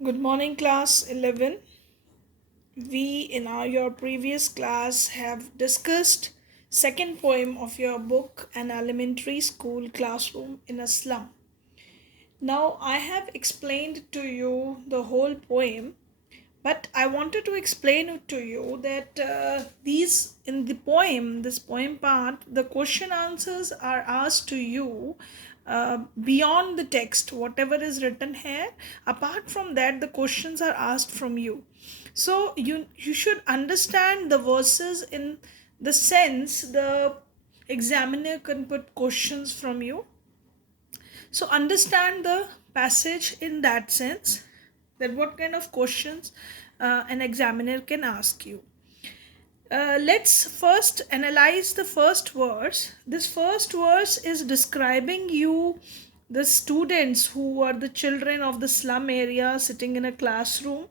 Good morning, class 11. We in your previous class have discussed second poem of your book, An Elementary School Classroom in a Slum. Now I have explained to you the whole poem, but I wanted to explain it to you that these in the poem, this poem part, the question answers are asked to you beyond the text, whatever is written here. Apart from that, the questions are asked from you. So you should understand the verses in the sense the examiner can put questions from you. So understand the passage in that sense, that what kind of questions an examiner can ask you. Let's first analyze the first verse. This first verse is describing you, the students who are the children of the slum area sitting in a classroom,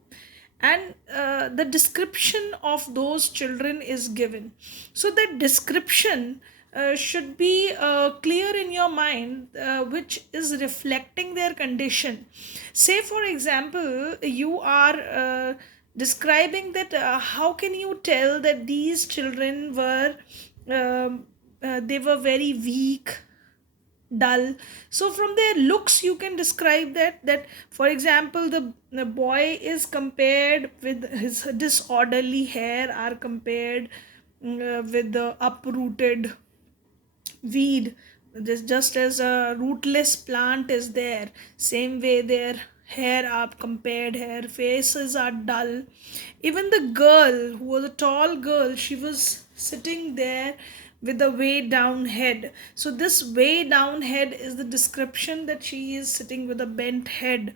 and the description of those children is given. So that description should be clear in your mind, which is reflecting their condition. Say for example, you are describing that how can you tell that these children were they were very weak, dull. So from their looks you can describe that for example, the boy is compared with his disorderly hair, are compared with the uprooted weed. This just as a rootless plant is there, same way their hair are compared, hair faces are dull. Even the girl who was a tall girl, she was sitting there with a way down head. So this way down head is the description that she is sitting with a bent head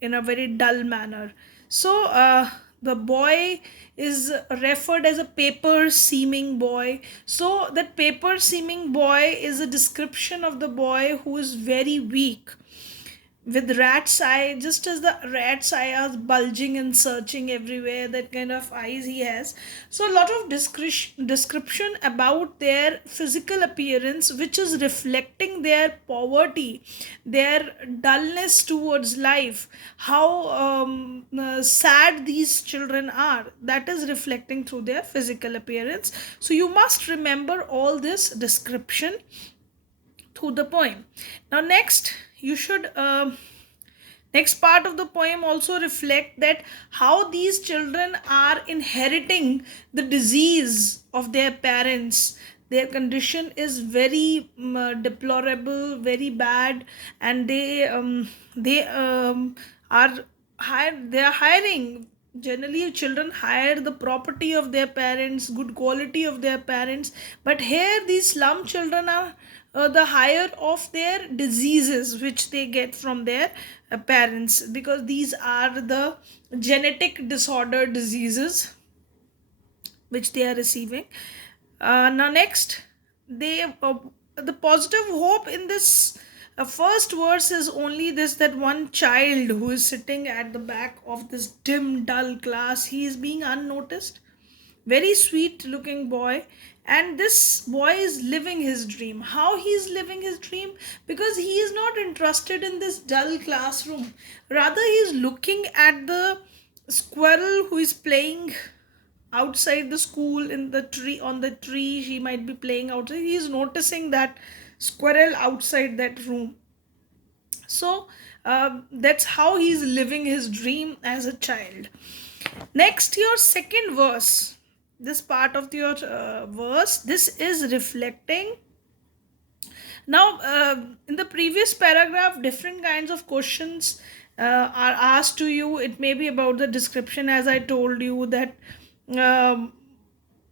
in a very dull manner. So the boy is referred as a paper seeming boy. So that paper seeming boy is a description of the boy who is very weak, with rat's eye, just as the rat's eye are bulging and searching everywhere, that kind of eyes he has. So a lot of description about their physical appearance, which is reflecting their poverty, their dullness towards life, how sad these children are, that is reflecting through their physical appearance. So you must remember all this description through the poem. Now next you should next part of the poem also reflect that how these children are inheriting the disease of their parents. Their condition is very deplorable, very bad, and they are hired, they are hiring. Generally children hire the property of their parents, good quality of their parents, but here these slum children are the higher of their diseases which they get from their parents, because these are the genetic disorder diseases which they are receiving. Now next, they the positive hope in this first verse is only this, that one child who is sitting at the back of this dim dull class, he is being unnoticed, very sweet looking boy, and this boy is living his dream. How he is living his dream? Because he is not interested in this dull classroom, rather he is looking at the squirrel who is playing outside the school, in the tree, on the tree she might be playing outside. He is noticing that squirrel outside that room. So that's how he is living his dream as a child. Next, your second verse, this part of your verse, this is reflecting. Now in the previous paragraph different kinds of questions are asked to you. It may be about the description, as I told you, that um,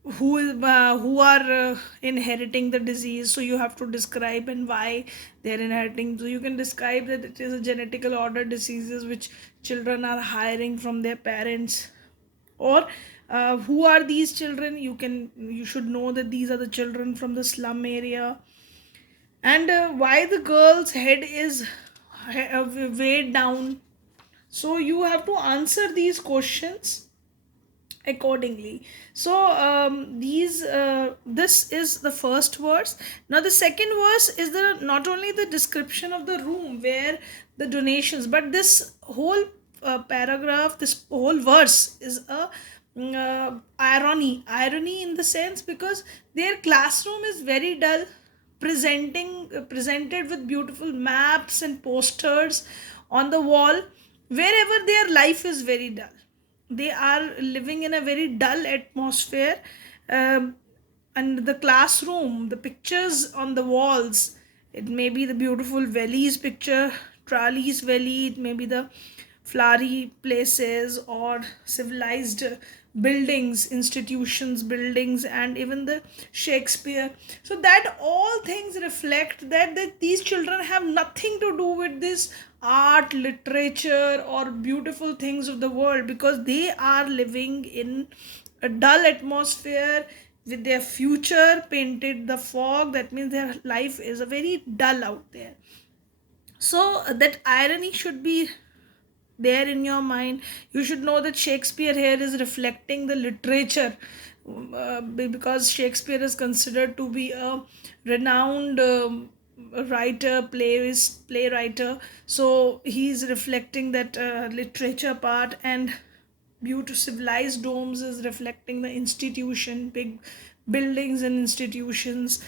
who are inheriting the disease, so you have to describe and why they are inheriting. So you can describe that it is a genetical order diseases which children are hiring from their parents. Or who are these children? You should know that these are the children from the slum area. And why the girl's head is weighed down. So you have to answer these questions accordingly. So these this is the first verse. Now the second verse is the not only the description of the room where the donations, but this whole paragraph, this whole verse is a irony in the sense, because their classroom is very dull, presented with beautiful maps and posters on the wall, wherever their life is very dull. They are living in a very dull atmosphere. um, and the classroom, the pictures on the walls, it may be the beautiful valleys picture, Trali's Valley, it may be the flowery places or civilized buildings, institutions, buildings, and even the Shakespeare. So that all things reflect that these children have nothing to do with this art, literature, or beautiful things of the world, because they are living in a dull atmosphere with their future painted the fog. That means their life is a very dull out there. So that irony should be there in your mind. You should know that Shakespeare here is reflecting the literature, because Shakespeare is considered to be a renowned writer, playwriter. So he's reflecting that literature part, and beautiful civilized domes is reflecting the institution, big buildings and institutions.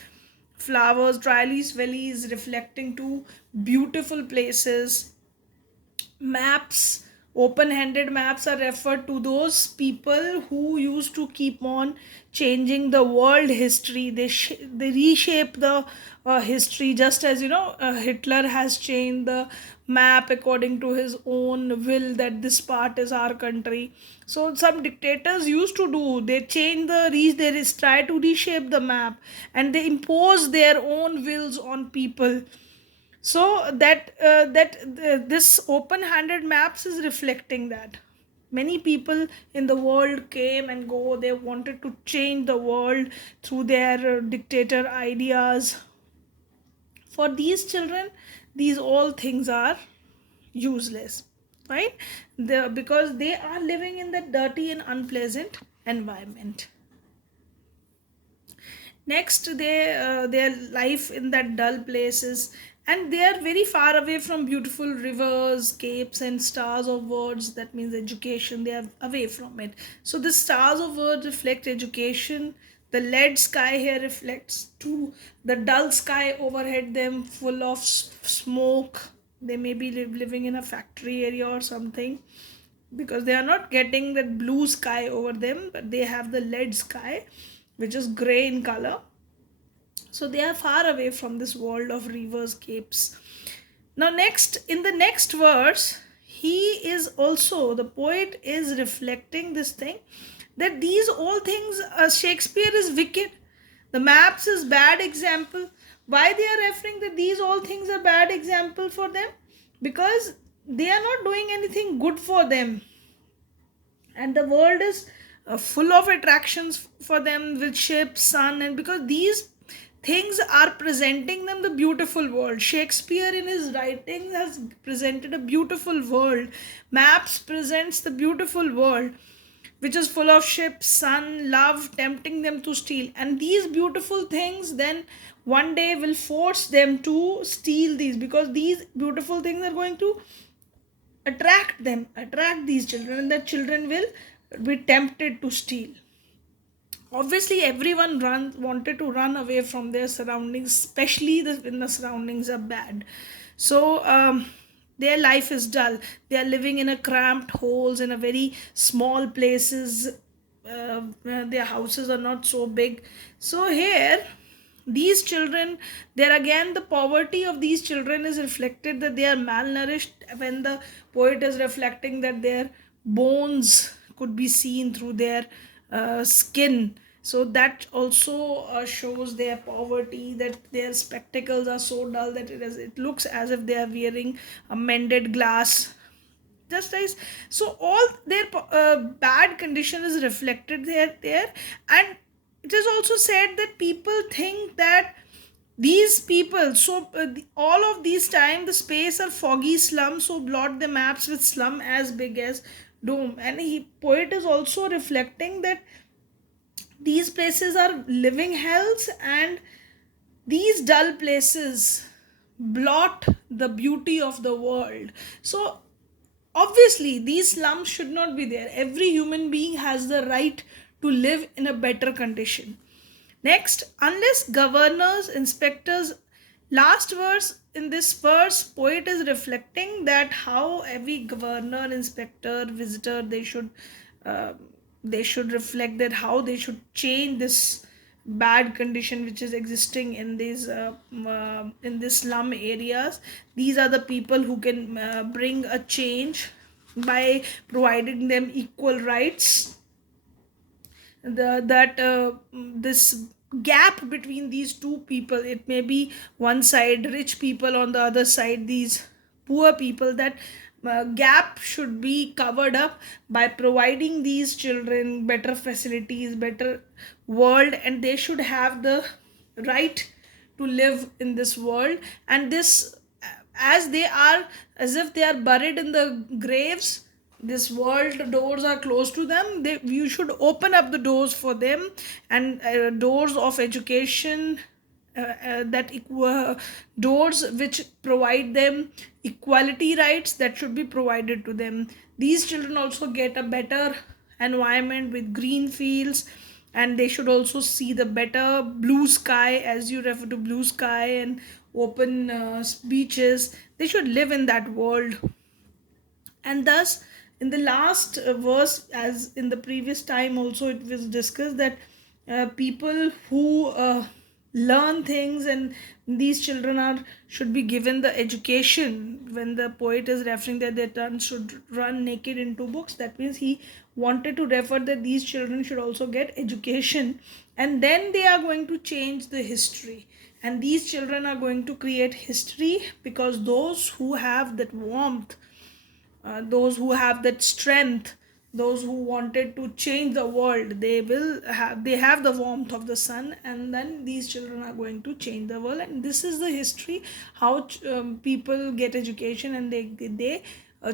Flowers, Riley's Valley is reflecting to beautiful places. Maps, open-handed maps, are referred to those people who used to keep on changing the world history. They reshape the history, just as Hitler has changed the map according to his own will, that this part is our country. So some dictators used to do, they change they try to reshape the map, and they impose their own wills on people. So this open-handed maps is reflecting that many people in the world came and go. They wanted to change the world through their dictator ideas. For these children, these all things are useless, right? Because they are living in that dirty and unpleasant environment. Next, their life in that dull places, and they are very far away from beautiful rivers, capes, and stars of words. That means education, they are away from it. So the stars of words reflect education. The lead sky here reflects to the dull sky overhead them, full of smoke. They may be living in a factory area or something, because they are not getting that blue sky over them, but they have the lead sky, which is gray in color. So they are far away from this world of rivers, capes. Now next, in the next verse, the poet is reflecting this thing, that these all things, Shakespeare is wicked, the maps is bad example. Why they are referring that these all things are bad example for them? Because they are not doing anything good for them, and the world is full of attractions for them, with ships, sun, and because these things are presenting them the beautiful world. Shakespeare in his writings has presented a beautiful world. Maps presents the beautiful world, which is full of ships, sun, love, tempting them to steal. And these beautiful things then one day will force them to steal these, because these beautiful things are going to attract these children, and the children will be tempted to steal. Obviously everyone wanted to run away from their surroundings, especially when the surroundings are bad. So their life is dull. They are living in a cramped holes, in a very small places. Their houses are not so big. So here these children, there again the poverty of these children is reflected, that they are malnourished, when the poet is reflecting that their bones could be seen through their skin. So that also shows their poverty, that their spectacles are so dull that it looks as if they are wearing a mended glass. Just as, so all their bad condition is reflected there. And it is also said that people think that these people, so all of these time the space are foggy slums, so blot the maps with slum as big as dome. And poet is also reflecting that these places are living hells, and these dull places blot the beauty of the world. So Obviously, these slums should not be there. Every human being has the right to live in a better condition. Next, unless governors, inspectors, last verse in this verse, poet is reflecting that how every governor, inspector, visitor, uh, they should reflect that how they should change this bad condition which is existing in these in this slum areas. These are the people who can bring a change by providing them equal rights. This gap between these two people, it may be one side rich people, on the other side these poor people, that gap should be covered up by providing these children better facilities, better world, and they should have the right to live in this world. And this, as they are, as if they are buried in the graves, this world doors are closed to them, you should open up the doors for them, and doors of education, doors which provide them equality rights, that should be provided to them. These children also get a better environment with green fields, and they should also see the better blue sky, as you refer to blue sky and open beaches. They should live in that world. And thus, in the last verse, as in the previous time also it was discussed, that people who learn things, and these children are should be given the education. When the poet is referring that their tongue should run naked into books, that means he wanted to refer that these children should also get education, and then they are going to change the history, and these children are going to create history, because those who have that warmth, those who have that strength, those who wanted to change the world, they have the warmth of the sun, and then these children are going to change the world. And this is the history, how people get education, and they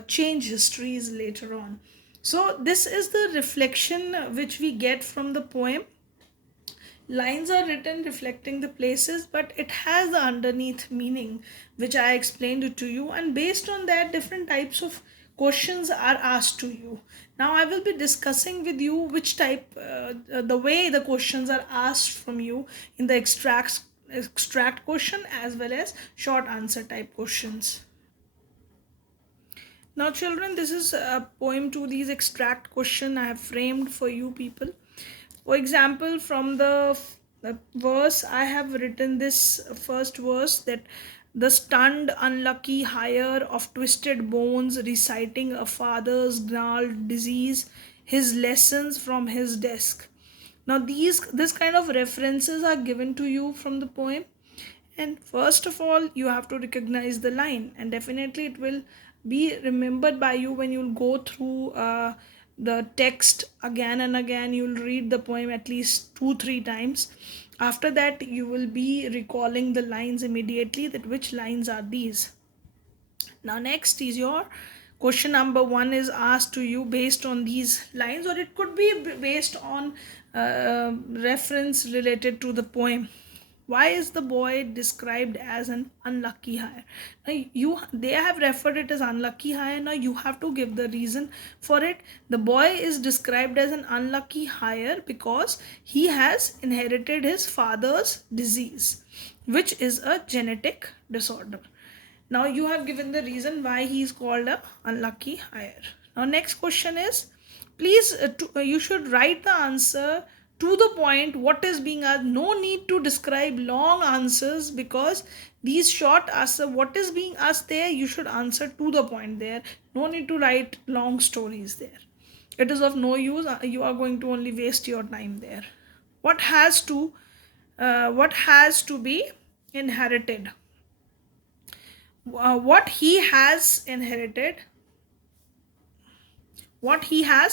change histories later on. So this is the reflection which we get from the poem. Lines are written reflecting the places, but it has the underneath meaning which I explained it to you, and based on that, different types of questions are asked to you. Now I will be discussing with you which type, the way the questions are asked from you in the extract question as well as short answer type questions. Now, children, this is a poem to these extract question I have framed for you people. For example, from the verse, I have written this first verse, that the stunned, unlucky hire of twisted bones reciting a father's gnarled disease, his lessons from his desk. Now, this kind of references are given to you from the poem, and first of all, you have to recognize the line, and definitely it will be remembered by you when you'll go through the text again and again. You'll read the poem at least 2 3 times. After that, you will be recalling the lines immediately, that which lines are these. Now, next is your question number one is asked to you based on these lines, or it could be based on reference related to the poem. Why is the boy described as an unlucky hire? Now they have referred it as unlucky hire. Now you have to give the reason for it. The boy is described as an unlucky hire because he has inherited his father's disease, which is a genetic disorder. Now you have given the reason why he is called a unlucky hire. Now next question is, please you should write the answer to the point, what is being asked. No need to describe long answers, because these short answer, what is being asked there, you should answer to the point there. No need to write long stories there. It is of no use. You are going to only waste your time there. What has to be inherited? What he has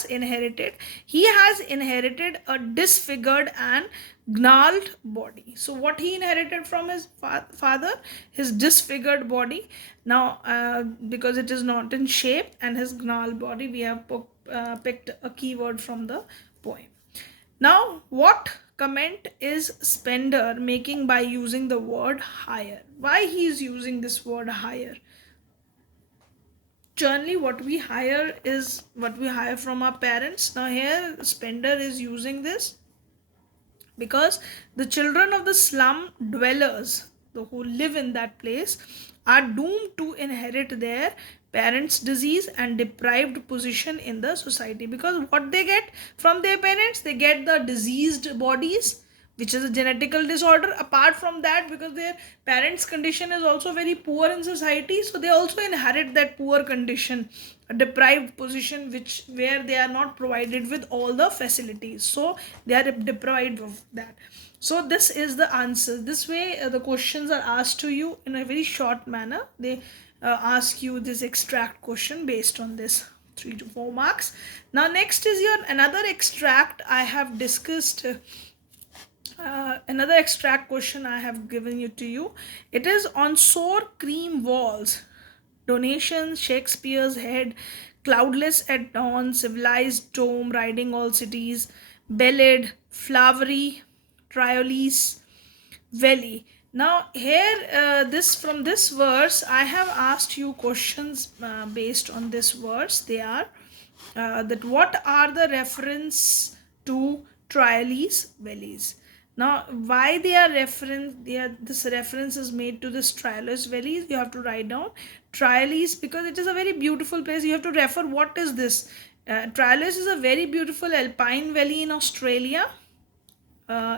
inherited, he has inherited a disfigured and gnarled body. So what he inherited from his father, his disfigured body. Now because it is not in shape, and his gnarled body, we have picked a keyword from the poem. Now, what comment is Spender making by using the word higher? Why he is using this word higher? Generally, what we hire is what we hire from our parents. Now, here, Spender is using this because the children of the slum dwellers, who live in that place, are doomed to inherit their parents' disease and deprived position in the society, because what they get from their parents, they get the diseased bodies, which is a genetical disorder. Apart from that, because their parents' condition is also very poor in society, so they also inherit that poor condition, a deprived position, which where they are not provided with all the facilities, so they are deprived of that. So this is the answer. This way, the questions are asked to you in a very short manner. They ask you this extract question based on this 3 to 4 marks. Now next is your another extract I have discussed. Another extract question I have given you to you. It is on sour cream walls. Donations, Shakespeare's head, cloudless at dawn, civilized dome, riding all cities, bellid, flowery, Triolis, valley. Now here, this from this verse, I have asked you questions based on this verse. They are that what are the reference to Triolis valleys? Now, why they are reference? They are, this reference is made to this Triolis valleys. You have to write down Triolis because it is a very beautiful place. You have to refer what is this. Triolis is a very beautiful alpine valley in Australia.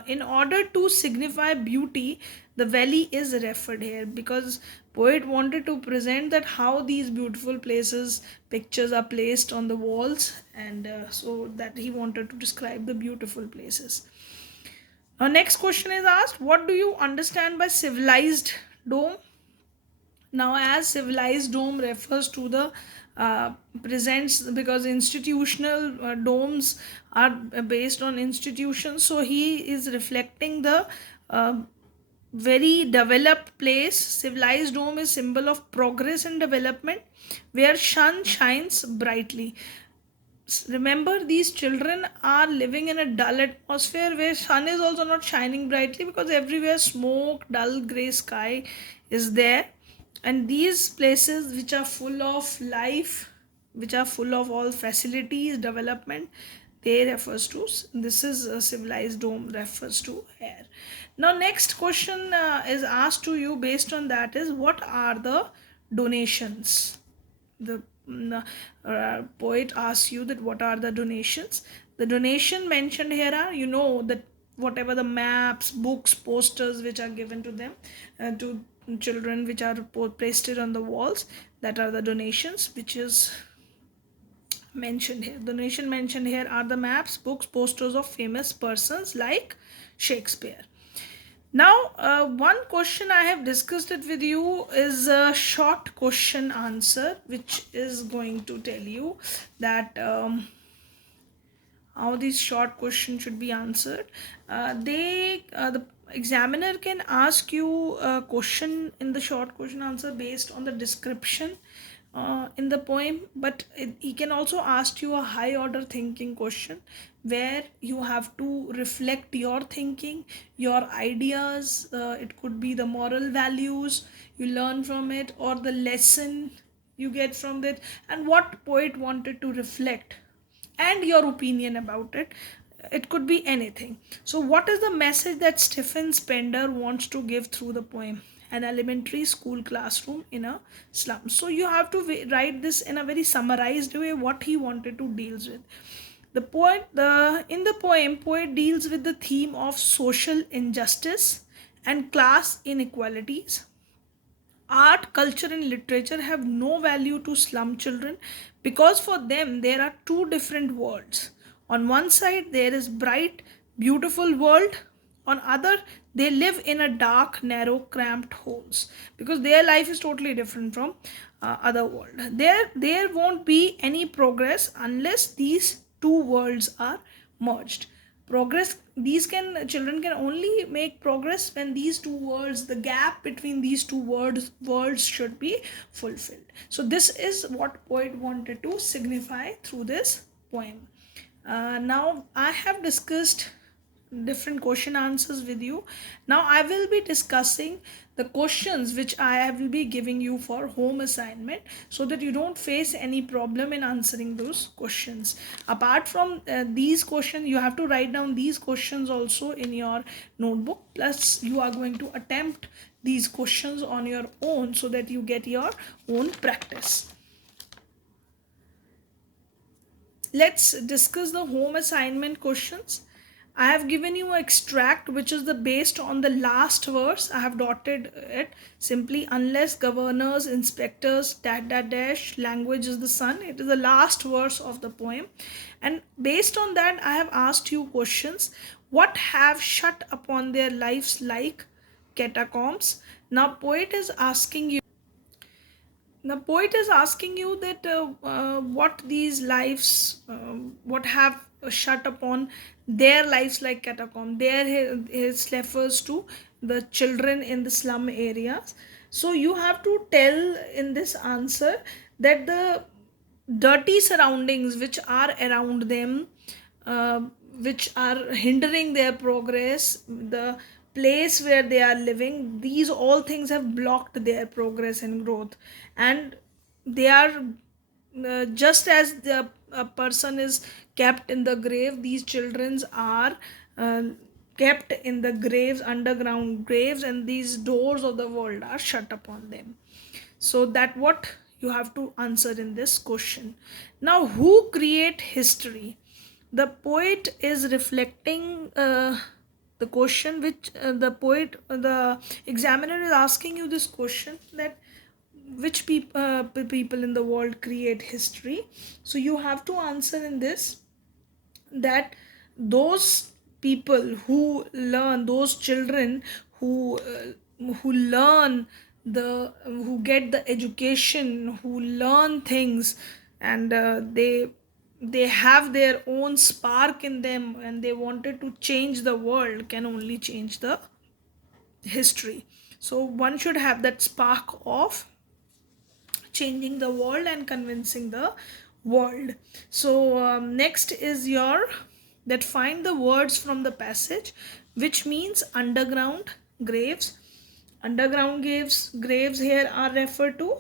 In order to signify beauty, the valley is referred here because poet wanted to present that how these beautiful places pictures are placed on the walls, and so that he wanted to describe the beautiful places. Our next question is asked, what do you understand by civilized dome? Now, as civilized dome refers to the presents, because institutional domes are based on institutions, so he is reflecting the uh, very developed place. Civilized dome is symbol of progress and development, where sun shines brightly. Remember, these children are living in a dull atmosphere where sun is also not shining brightly, because everywhere smoke, dull gray sky is there. And these places which are full of life, which are full of all facilities development, they refers to, this is a civilized dome refers to here. Now next question is asked to you based on that is, what are the donations? The poet asks you that what are the donations. The donation mentioned here are, you know, that whatever the maps, books, posters which are given to them, to children, which are pasted on the walls, that are the donations which is mentioned here. Donation mentioned here are the maps, books, posters of famous persons like Shakespeare. Now, one question I have discussed it with you is a short question answer, which is going to tell you that how these short questions should be answered. The examiner can ask you a question in the short question answer based on the description in the poem, but he can also ask you a high order thinking question where you have to reflect your thinking, your ideas. It could be the moral values you learn from it, or the lesson you get from it, and what poet wanted to reflect, and your opinion about it. It could be anything. So what is the message that Stephen Spender wants to give through the poem? An elementary school classroom in a slum. So you have to write this in a very summarized way, what he wanted to deal with. The poet, in the poem, poet deals with the theme of social injustice and class inequalities. Art, culture, and literature have no value to slum children because for them there are two different worlds. On one side there is bright, beautiful world. On other, they live in a dark, narrow, cramped holes because their life is totally different from other world. There won't be any progress unless these two worlds are merged. Progress, these can children can only make progress when these two words, the gap between these two words should be fulfilled. So this is what poet wanted to signify through this poem. Now I have discussed different question answers with you. Now I will be discussing the questions which I will be giving you for home assignment, so that you don't face any problem in answering those questions. Apart from these questions, you have to write down these questions also in your notebook, plus you are going to attempt these questions on your own so that you get your own practice. Let's discuss the home assignment questions. I have given you an extract which is the based on the last verse. I have dotted it simply, unless governors, inspectors, dash dash dash, language is the sun. It is the last verse of the poem. And based on that, I have asked you questions. What have shut upon their lives like catacombs? Now poet is asking you, the poet is asking you that what these lives, what have shut upon their lives like catacomb. There his refers to the children in the slum areas. So you have to tell in this answer that the dirty surroundings which are around them, uh, which are hindering their progress, the place where they are living, these all things have blocked their progress and growth. And they are, just as the a person is kept in the grave, these children are uh, kept in the graves, underground graves, and these doors of the world are shut upon them. So that what you have to answer in this question. Now who create history? The poet is reflecting the question which the examiner is asking you this question, that which people in the world create history. So you have to answer in this, that those people who learn, those children who learn, the who get the education, who learn things, and they have their own spark in them and they wanted to change the world, can only change the history. So one should have that spark of changing the world and convincing the world. So next is your, that find the words from the passage, which means underground graves. Underground graves here are referred to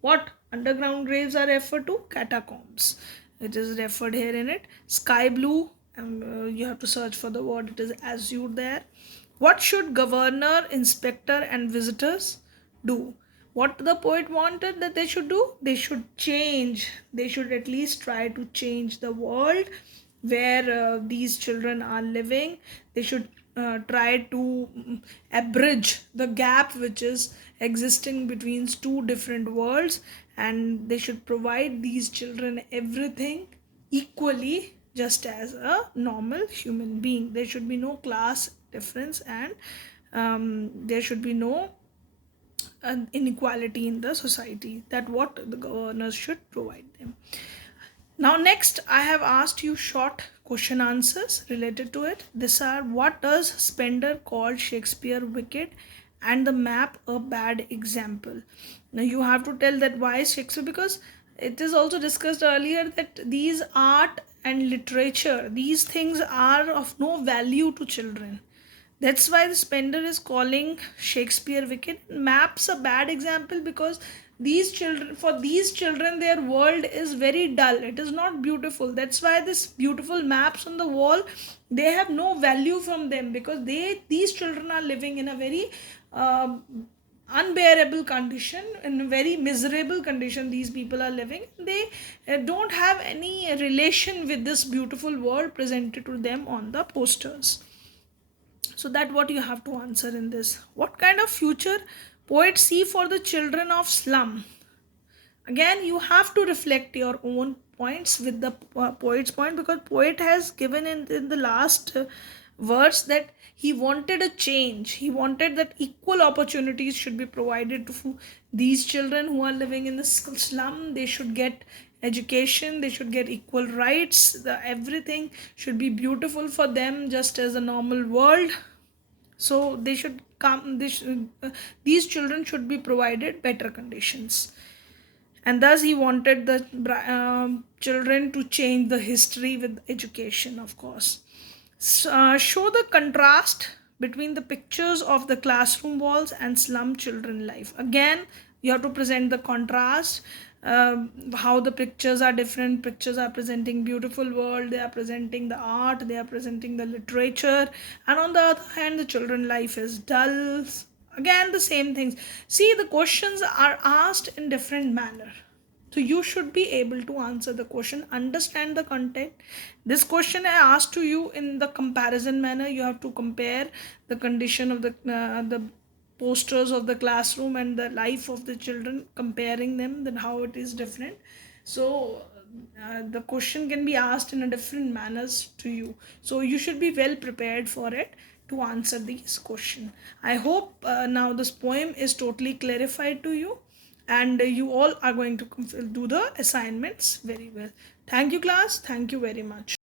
what? Underground graves are referred to catacombs. It is referred here in it. Sky blue, you have to search for the word, it is azure there. What should governor, inspector, and visitors do? What the poet wanted that they should do? They should change. They should at least try to change the world where these children are living. They should try to abridge the gap which is existing between two different worlds, and they should provide these children everything equally, just as a normal human being. There should be no class difference, and there should be no inequality in the society. That what the governors should provide them. Now next, I have asked you short question answers related to it. These are, what does Spender call Shakespeare wicked, and the map a bad example. Now you have to tell that why Shakespeare, because it is also discussed earlier that these art and literature, these things are of no value to children. That's why the Spender is calling Shakespeare wicked. Maps a bad example because these children, for these children, their world is very dull. It is not beautiful. That's why this beautiful maps on the wall, they have no value from them, because these children are living in a very unbearable condition, in a very miserable condition. These people are living. They don't have any relation with this beautiful world presented to them on the posters. So that what you have to answer in this. What kind of future poets see for the children of slum? Again, you have to reflect your own points with the poet's point, because poet has given in the last verse that he wanted a change. He wanted that equal opportunities should be provided to these children who are living in the slum. They should get education, they should get equal rights, everything should be beautiful for them, just as a normal world. So they should come, these children should be provided better conditions. And thus he wanted the children to change the history with education, of course. Show the contrast between the pictures of the classroom walls and slum children life. Again, you have to present the contrast, how the pictures are different. Pictures are presenting beautiful world, they are presenting the art, they are presenting the literature, and on the other hand the children life is dull. Again, the same things. See, the questions are asked in different manner, so you should be able to answer the question, understand the content. This question I asked to you in the comparison manner. You have to compare the condition of the posters of the classroom and the life of the children, comparing them, then how it is different. So the question can be asked in a different manners to you. So you should be well prepared for it to answer these question. I hope now this poem is totally clarified to you, and you all are going to do the assignments very well. Thank you, class. Thank you very much.